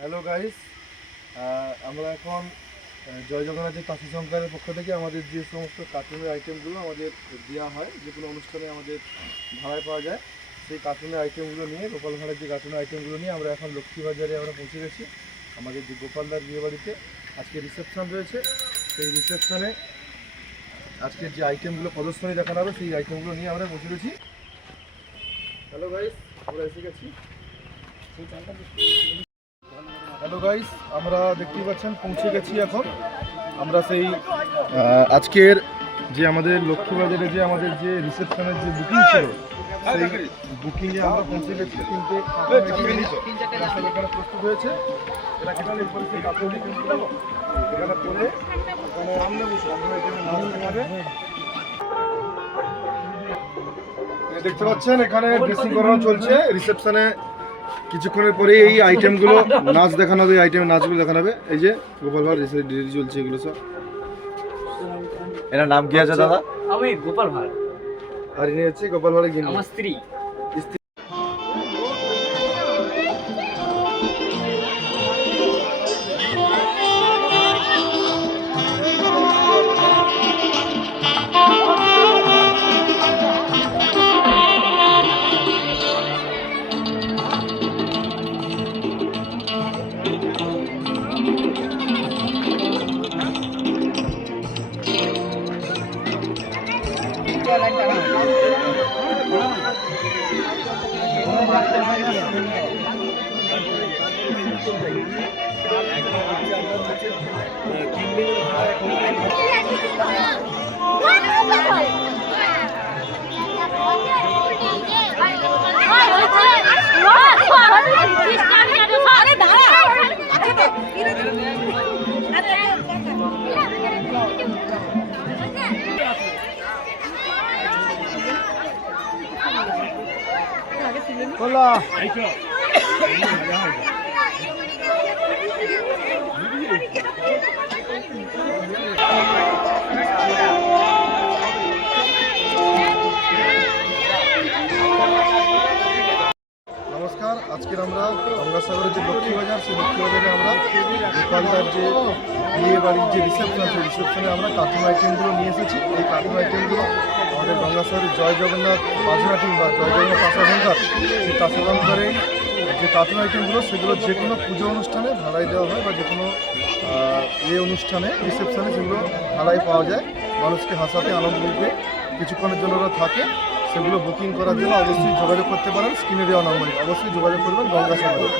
Hello guys, আমরা এখন জয় জগন্নাথের কাশী শঙ্করের পক্ষ থেকে আমাদের যে সমস্ত কার্টুনের আইটেমগুলো আমাদের দেওয়া হয়, যে কোনো অনুষ্ঠানে আমাদের ভাড়ায় পাওয়া যায়, সেই কার্টুনের আইটেমগুলো নিয়ে, গোপাল ভাঁড়ের যে কার্টুনের আইটেমগুলো নিয়ে আমরা এখন লক্ষ্মীবাজারে আমরা পৌঁছে গেছি। আমাদের যে গোপালদার বিয়ে বাড়িতে আজকে রিসেপশন রয়েছে, সেই রিসেপশনে আজকের যে আইটেমগুলো প্রদর্শনী দেখানো হবে সেই আইটেমগুলো নিয়ে আমরা পৌঁছে গেছি। হ্যালো গাইস, আমরা এসে গেছি। হ্যালো গাইস, আমরা দেখতেই পাচ্ছেন পৌঁছে গেছি। এখন আমরা সেই আজকের যে আমাদের লক্ষ্মীবাজারে যে আমাদের যে রিসেপশনের যে বুকিং ছিল, সেই বুকিংয়ে আমরা পৌঁছে গেছি। কিন্তু এখানে প্রস্তুত হয়েছে, এখানে করে দেখতে পাচ্ছেন এখানে ড্রেসিং করানো চলছে। রিসেপশনে কিছুক্ষণের পরে এই আইটেমগুলো নাচ দেখানো হবে, এই আইটেমের নাচগুলো দেখানো হবে। এই যে গোপাল ভাঁড় রেডি চলছে, এগুলো সব। এনার নাম কি আছে দাদা? আমি গোপাল ভাঁড়। আর ইনি হচ্ছে গোপাল ভাঁড়ের গিন্নি, আমার স্ত্রী। নমস্কার। আজকের আমরা গঙ্গাসাগরের যে লক্ষ্মীবাজার, সেই লক্ষ্মীবাজারে আমরা গোপালদার যে বিয়ে বাড়ির যে রিসেপশন, সেই রিসেপশনে আমরা কার্টুন আইটেমগুলো নিয়ে এসেছি। এই কার্টুন আইটেমগুলো আমাদের গঙ্গাসাগরের জয় জগন্নাথ বাজনা টিম বা জয় জগন্নাথ কাঁসাশঙ্কর, সেই কাঁসাশঙ্করের যে কার্টুন আইটেমগুলো সেগুলো যে কোনো পুজো অনুষ্ঠানে ভাড়ায় দেওয়া হয়, বা যে কোনো অনুষ্ঠানে রিসেপশনে সেগুলো ভাড়ায় পাওয়া যায়। মানুষকে হাসাতে, আনন্দ দিতে কিছুক্ষণের জন্য ওরা থাকে। সেগুলো বুকিং করার জন্য অবশ্যই যোগাযোগ করতে পারেন স্ক্রিনে দেওয়া নম্বরে। অবশ্যই যোগাযোগ করবেন গঙ্গাসাগরে।